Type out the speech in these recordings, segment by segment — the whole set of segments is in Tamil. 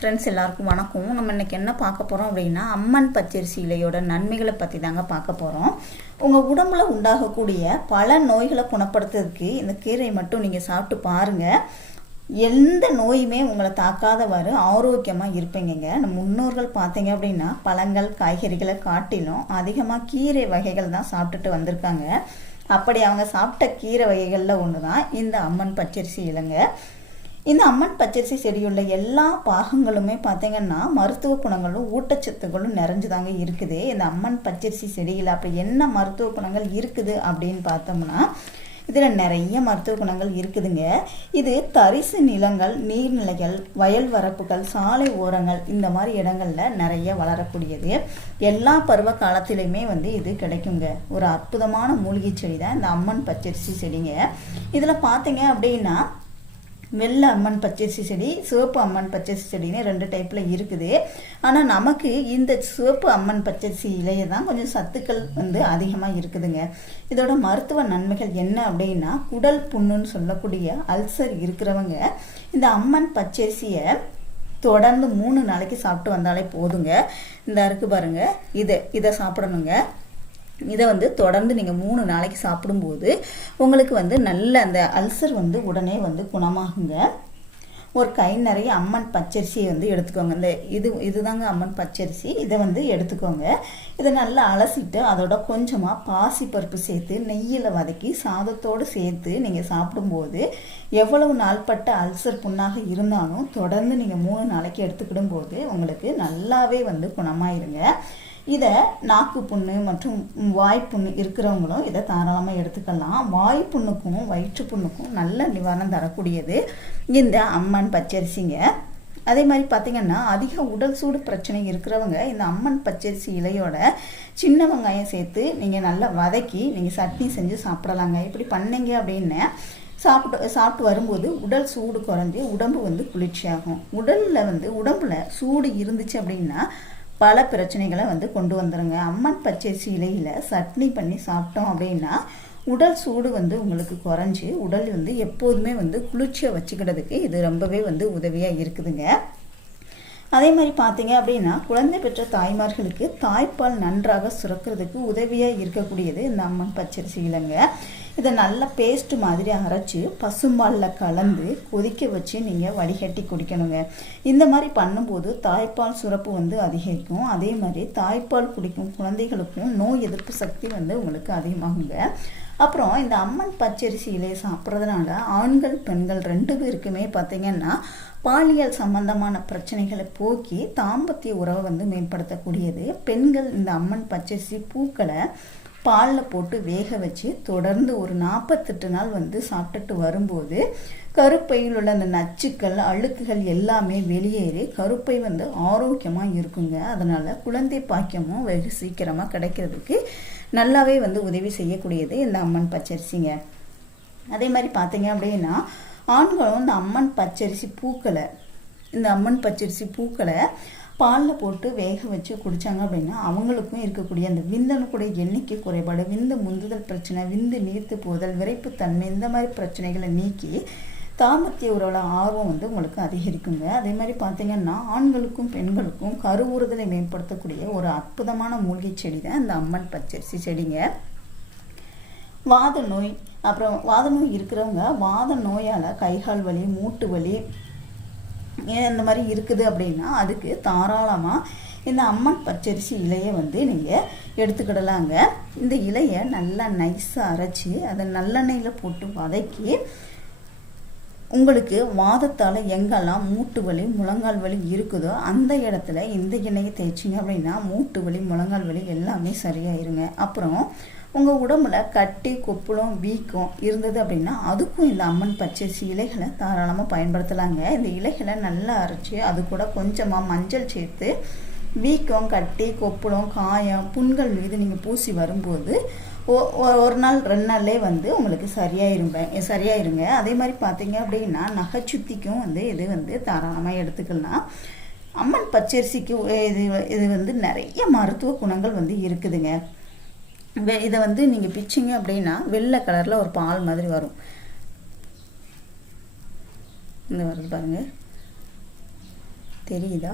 ஃப்ரெண்ட்ஸ் எல்லாருக்கும் வணக்கம். நம்ம இன்றைக்கி என்ன பார்க்க போகிறோம் அப்படின்னா அம்மன் பச்சரிசி இலையோட நன்மைகளை பற்றி தாங்க பார்க்க போகிறோம் உங்கள் உடம்புல உண்டாகக்கூடிய பல நோய்களை குணப்படுத்துறதுக்கு இந்த கீரையை மட்டும் நீங்கள் சாப்பிட்டு பாருங்கள் எந்த நோயுமே உங்களை தாக்காதவாறு ஆரோக்கியமாக இருப்பீங்கங்க. நம்ம முன்னோர்கள் பார்த்தீங்க அப்படின்னா பழங்கள் காய்கறிகளை காட்டிலும் அதிகமாக கீரை வகைகள் தான் சாப்பிட்டுட்டு வந்திருக்காங்க. அப்படி அவங்க சாப்பிட்ட கீரை வகைகளில் ஒன்று தான் இந்த அம்மன் பச்சரிசி இலைங்க. இந்த அம்மன் பச்சரிசி செடியுள்ள எல்லா பாகங்களுமே பார்த்தீங்கன்னா மருத்துவ குணங்களும் ஊட்டச்சத்துக்களும் நிறைஞ்சுதாங்க இருக்குது. இந்த அம்மன் பச்சரிசி செடியில் அப்படி என்ன மருத்துவ குணங்கள் இருக்குது அப்படின்னு பார்த்தோம்னா இதில் நிறைய மருத்துவ குணங்கள் இருக்குதுங்க. இது தரிசு நிலங்கள் நீர்நிலைகள் வயல் வரப்புகள் சாலை ஓரங்கள் இந்த மாதிரி இடங்களில் நிறைய வளரக்கூடியது. எல்லா பருவ காலத்திலையுமே வந்து இது கிடைக்குங்க. ஒரு அற்புதமான மூலிகை செடி தான் இந்த அம்மன் பச்சரிசி செடிங்க. இதில் பார்த்தீங்க அப்படின்னா வெள்ளை அம்மன் பச்சரிசி செடி சிவப்பு அம்மன் பச்சரிசி செடின்னு ரெண்டு டைப்பில் இருக்குது. ஆனால் நமக்கு இந்த சிவப்பு அம்மன் பச்சரிசி இலையை தான் கொஞ்சம் சத்துக்கள் வந்து அதிகமாக இருக்குதுங்க. இதோட மருத்துவ நன்மைகள் என்ன அப்படின்னா குடல் புண்ணுன்னு சொல்லக்கூடிய அல்சர் இருக்கிறவங்க இந்த அம்மன் பச்சரிசியை தொடர்ந்து மூணு நாளைக்கு சாப்பிட்டு வந்தாலே போதுங்க. இந்த அருக்கு பாருங்க. இதை இதை சாப்பிடணுங்க. இதை வந்து தொடர்ந்து நீங்கள் மூணு நாளைக்கு சாப்பிடும்போது உங்களுக்கு வந்து நல்ல அந்த அல்சர் வந்து உடனே வந்து குணமாகுங்க. ஒரு கை நிறைய அம்மன் பச்சரிசியை வந்து எடுத்துக்கோங்க. இந்த இது இதுதாங்க அம்மன் பச்சரிசி. இதை வந்து எடுத்துக்கோங்க. இதை நல்லா அலசிட்டு அதோட கொஞ்சமாக பாசி பருப்பு சேர்த்து நெய்யில் வதக்கி சாதத்தோடு சேர்த்து நீங்கள் சாப்பிடும்போது எவ்வளவு நாள்பட்ட அல்சர் புண்ணாக இருந்தாலும் தொடர்ந்து நீங்கள் மூணு நாளைக்கு எடுத்துக்கிடும் போது உங்களுக்கு நல்லாவே வந்து குணமாயிருங்க. இதை நாக்கு புண்ணு மற்றும் வாய்ப்புண்ணு இருக்கிறவங்களும் இதை தாராளமாக எடுத்துக்கலாம். வாய்ப்புண்ணுக்கும் வயிற்று புண்ணுக்கும் நல்ல நிவாரணம் தரக்கூடியது. இந்த அம்மன் பச்சரிசிங்க. அதே மாதிரி பார்த்தீங்கன்னா அதிக உடல் சூடு பிரச்சனை இருக்கிறவங்க இந்த அம்மன் பச்சரிசி இலையோட சின்ன வெங்காயம் சேர்த்து நீங்கள் நல்லா வதக்கி நீங்கள் சட்னி செஞ்சு சாப்பிடலாங்க. இப்படி பண்ணீங்க அப்படின்னு சாப்பிட்டு சாப்பிட்டு வரும்போது உடல் சூடு குறைஞ்சி உடம்பு வந்து குளிர்ச்சியாகும். உடலில் வந்து உடம்புல சூடு இருந்துச்சு அப்படின்னா பல பிரச்சனைகளை வந்து கொண்டு வந்துடுங்க அம்மன் பச்சரிசி இலையில் சட்னி பண்ணி சாப்பிட்டோம் அப்படின்னா உடல் சூடு வந்து உங்களுக்கு குறைஞ்சி உடல் வந்து எப்போதுமே வந்து குளிர்ச்சியை வச்சுக்கிறதுக்கு இது ரொம்பவே வந்து உதவியாக இருக்குதுங்க. அதே மாதிரி பார்த்தீங்க அப்படின்னா குழந்தை பெற்ற தாய்மார்களுக்கு தாய்ப்பால் நன்றாக சுரக்கிறதுக்கு உதவியாக இருக்கக்கூடியது இந்த அம்மன் பச்சரிசி இலைங்க. இதை நல்லா பேஸ்ட் மாதிரி அரைச்சி பசும்பாலில் கலந்து கொதிக்க வச்சு நீங்கள் வடிகட்டி குடிக்கணுங்க. இந்த மாதிரி பண்ணும்போது தாய்ப்பால் சுரப்பு வந்து அதிகரிக்கும். அதே மாதிரி தாய்ப்பால் குடிக்கும் குழந்தைகளுக்கும் நோய் எதிர்ப்பு சக்தி வந்து உங்களுக்கு அதிகமாகுங்க. அப்புறம் இந்த அம்மன் பச்சரிசியிலே சாப்பிட்றதுனால ஆண்கள் பெண்கள் ரெண்டு பேருக்குமே பார்த்திங்கன்னா பாலியல் சம்பந்தமான பிரச்சனைகளை போக்கி தாம்பத்திய உறவை வந்து மேம்படுத்தக்கூடியது. பெண்கள் இந்த அம்மன் பச்சரிசி பூக்களை பாலில் போட்டு வேக வச்சு தொடர்ந்து ஒரு நாற்பத்தெட்டு நாள் வந்து சாப்பிட்டுட்டு வரும்போது கருப்பையில் உள்ள அந்த நச்சுக்கள் அழுக்குகள் எல்லாமே வெளியேறி கருப்பை வந்து ஆரோக்கியமாக இருக்குங்க. அதனால் குழந்தை பாக்கியமும் வெகு சீக்கிரமாக கிடைக்கிறதுக்கு நல்லாவே வந்து உதவி செய்யக்கூடியது இந்த அம்மன் பச்சரிசிங்க. அதே மாதிரி பார்த்தீங்க அப்படின்னா ஆண்களும் இந்த அம்மன் பச்சரிசி பூக்களை இந்த அம்மன் பச்சரிசி பூக்களை பாலில் போட்டு வேக வச்சு குடித்தாங்க அப்படின்னா அவங்களுக்கும் இருக்கக்கூடிய அந்த விந்தணுக்குடைய எண்ணிக்கை குறைபாடு விந்து முந்துதல் பிரச்சனை விந்து நீர்த்து போதல் விரைப்புத்தன்மை இந்த மாதிரி பிரச்சனைகளை நீக்கி தாம்பத்திய உறவுல ஆர்வம் வந்து உங்களுக்கு அதிகரிக்குங்க. அதே மாதிரி பார்த்தீங்கன்னா ஆண்களுக்கும் பெண்களுக்கும் கருவுறுதலை மேம்படுத்தக்கூடிய ஒரு அற்புதமான மூலிகை செடி தான் இந்த அம்மன் பச்சரிசி செடிங்க. வாத நோய் அப்புறம் வாத நோய் இருக்கிறவங்க வாத நோயால் கைகால் வலி மூட்டு வலி இந்த மாதிரி இருக்குது அப்படின்னா அதுக்கு தாராளமாக இந்த அம்மன் பச்சரிசி இலையை வந்து நீங்கள் எடுத்துக்கிடலாங்க. இந்த இலையை நல்லா நைஸாக அரைச்சி அதை நல்லெண்ணெயில் போட்டு வதக்கி உங்களுக்கு வாதத்தால் எங்கெல்லாம் மூட்டு வலி முழங்கால் வலி இருக்குதோ அந்த இடத்துல இந்த எண்ணெயை தேய்ச்சிங்க அப்படின்னா மூட்டு வலி முழங்கால் வலி எல்லாமே சரியாயிருங்க. அப்புறம் உங்கள் உடம்புல கட்டி கொப்புளம் வீக்கம் இருந்தது அப்படின்னா அதுக்கும் இந்த அம்மன் பச்சரிசி இலைகளை தாராளமாக பயன்படுத்தலாங்க. இந்த இலைகளை நல்லா அரைச்சி அது கூட கொஞ்சமாக மஞ்சள் சேர்த்து வீக்கம் கட்டி கொப்புளம் காயம் புண்கள் மீது நீங்கள் பூசி வரும்போது ஒரு நாள் ரெண்டு நாள்லே வந்து உங்களுக்கு சரியாயிருங்க. சரியாயிருங்க. அதே மாதிரி பார்த்தீங்க அப்படின்னா நகைச்சுத்திக்கும் வந்து இது வந்து தாராளமாக எடுத்துக்கலாம். அம்மன் பச்சரிசிக்கு இது இது வந்து நிறைய மருத்துவ குணங்கள் வந்து இருக்குதுங்க. வெ இதை வந்து நீங்கள் பிச்சிங்க அப்படின்னா வெள்ளை கலரில் ஒரு பால் மாதிரி வரும். இந்த வருது பாருங்கள் தெரியுதா?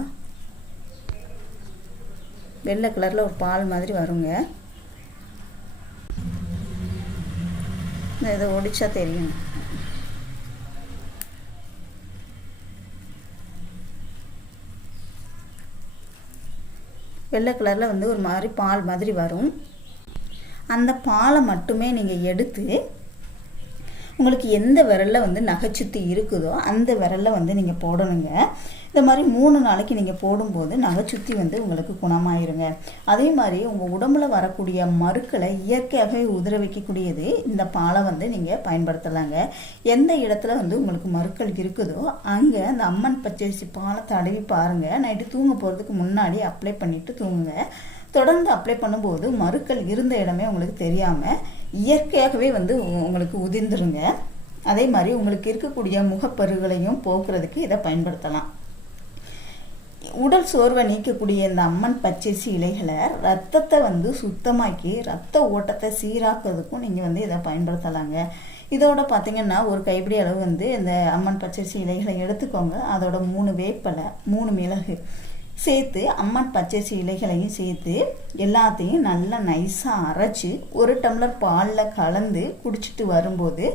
வெள்ளை கலரில் ஒரு பால் மாதிரி வருங்க. இந்த இதை ஒடிச்சா தெரியும். வெள்ளை கலரில் வந்து ஒரு மாதிரி பால் மாதிரி வரும். அந்த பாலை மட்டுமே நீங்கள் எடுத்து உங்களுக்கு எந்த விரலில் வந்து நகைச்சுத்தி இருக்குதோ அந்த விரலில் வந்து நீங்கள் போடணுங்க. இந்த மாதிரி மூணு நாளைக்கு நீங்கள் போடும்போது நகைச்சுத்தி வந்து உங்களுக்கு குணமாயிருங்க. அதே மாதிரி உங்கள் உடம்புல வரக்கூடிய மருக்களை இயற்கையாகவே உதிர வைக்கக்கூடியது இந்த பாலை வந்து நீங்கள் பயன்படுத்தலாங்க. எந்த இடத்துல வந்து உங்களுக்கு மருக்கள் இருக்குதோ அங்கே அந்த அம்மன் பச்சரிசி பாலை தடவி பாருங்கள் நைட்டு தூங்க போகிறதுக்கு முன்னாடி அப்ளை பண்ணிவிட்டு தூங்குங்க. தொடர்ந்து அப்ளை பண்ணும்போது மறுக்கள் இருந்த இடமே உங்களுக்கு தெரியாமல் இயற்கையாகவே வந்து உங்களுக்கு உதிர்ந்துருங்க. அதே மாதிரி உங்களுக்கு இருக்கக்கூடிய முகப்பருகளையும் போக்குறதுக்கு இதை பயன்படுத்தலாம். உடல் சோர்வை நீக்கக்கூடிய இந்த அம்மன் பச்சரிசி இலைகளை ரத்தத்தை வந்து சுத்தமாக்கி ரத்த ஓட்டத்தை சீராக்குறதுக்கும் நீங்கள் வந்து இதை பயன்படுத்தலாங்க. இதோட பார்த்தீங்கன்னா ஒரு கைப்பிடி அளவு வந்து இந்த அம்மன் பச்சரிசி இலைகளை எடுத்துக்கோங்க. அதோட மூணு வேப்பலை மூணு மிளகு சேர்த்து அம்மன் பச்சரிசி இலைகளையும் சேர்த்து எல்லாத்தையும் நல்லா நைஸாக அரைச்சி ஒரு டம்ளர் பாலில் கலந்து குடிச்சிட்டு வரும்போது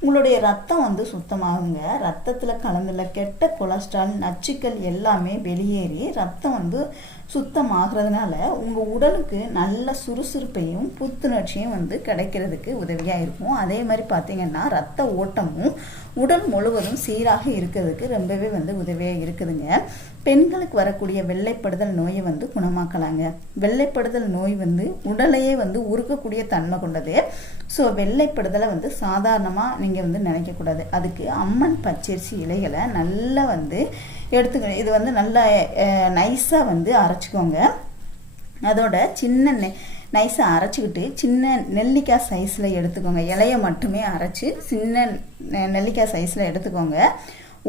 உங்களுடைய ரத்தம் வந்து சுத்தமாகுங்க. ரத்தத்தில் கலந்துள்ள கெட்ட கொலஸ்ட்ரால் நச்சுக்கள் எல்லாமே வெளியேறி ரத்தம் வந்து சுத்தமாகிறதுனால உங்கள் உடலுக்கு நல்ல சுறுசுறுப்பையும் புத்துணர்ச்சியும் வந்து கிடைக்கிறதுக்கு உதவியாக இருக்கும். அதே மாதிரி பார்த்தீங்கன்னா ரத்த ஓட்டமும் உடல் முழுவதும் சீராக இருக்கிறதுக்கு ரொம்பவே வந்து உதவியாக இருக்குதுங்க. பெண்களுக்கு வரக்கூடிய வெள்ளைப்படுதல் நோயை வந்து குணமாக்கலாங்க. வெள்ளைப்படுதல் நோய் வந்து உடலையே வந்து உருக்கக்கூடிய தன்மை கொண்டது. ஸோ வெள்ளைப்படுதலை வந்து சாதாரணமாக நீங்கள் வந்து நினைக்கக்கூடாது. அதுக்கு அம்மன் பச்சரிசி இலைகளை நல்லா வந்து எடுத்துக்கணும். இது வந்து நல்லா நைஸாக வந்து அரைச்சிக்கோங்க. அதோட சின்ன நெ நைஸாக அரைச்சிக்கிட்டு சின்ன நெல்லிக்காய் சைஸில் எடுத்துக்கோங்க. இலைய மட்டுமே அரைச்சி சின்ன நெல்லிக்காய் சைஸில் எடுத்துக்கோங்க.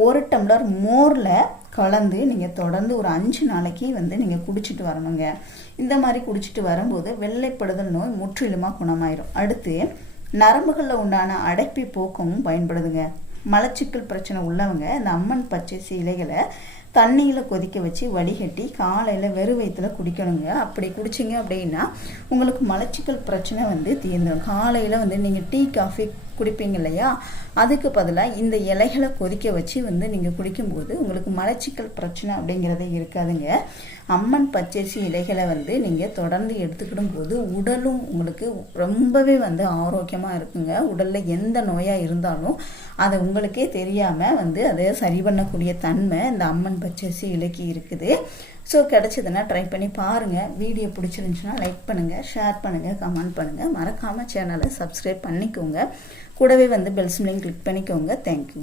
ஒரு டம்ளர் மோரில் கலந்து நீங்கள் தொடர்ந்து ஒரு அஞ்சு நாளைக்கு வந்து நீங்கள் குடிச்சிட்டு வரணுங்க. இந்த மாதிரி குடிச்சிட்டு வரும்போது வெள்ளைப்படுதல் நோய் முற்றிலுமாக குணமாயிரும். அடுத்து நரம்புகளில் உண்டான அடைப்பி போக்கமும் பயன்படுதுங்க. மலச்சிக்கல் பிரச்சனை உள்ளவங்க இந்த அம்மன் பச்சரிசி இலைகளை தண்ணியில் கொதிக்க வச்சு வடிகட்டி காலையில் வெறும் வயிற்றில் குடிக்கணுங்க. அப்படி குடிச்சிங்க அப்படின்னா உங்களுக்கு மலச்சிக்கல் பிரச்சனை வந்து தீர்ந்துடும் காலையில் வந்து நீங்கள் டீ காஃபி குடிப்பீங்க இல்லையா? அதுக்கு பதிலாக இந்த இலைகளை கொதிக்க வச்சு வந்து நீங்கள் குடிக்கும்போது உங்களுக்கு மலச்சிக்கல் பிரச்சனை அப்படிங்கிறதே இருக்காதுங்க. அம்மன் பச்சரிசி இலைகளை வந்து நீங்கள் தொடர்ந்து எடுத்துக்கிடும் போது உடலும் உங்களுக்கு ரொம்பவே வந்து ஆரோக்கியமாக இருக்குங்க. உடலில் எந்த நோயாக இருந்தாலும் அதை உங்களுக்கே தெரியாமல் வந்து அதை சரி பண்ணக்கூடிய தன்மை இந்த அம்மன் பச்சரிசி இலைக்கு இருக்குது. ஸோ கிடச்சிதுன்னா ட்ரை பண்ணி பாருங்கள் வீடியோ பிடிச்சிருந்துச்சுன்னா லைக் பண்ணுங்கள் ஷேர் பண்ணுங்கள் கமெண்ட் பண்ணுங்கள் மறக்காமல் சேனலை சப்ஸ்கிரைப் பண்ணிக்கோங்க. கூடவே வந்து பெல் சிம்லையும் கிளிக் பண்ணிக்கோங்க. Thank you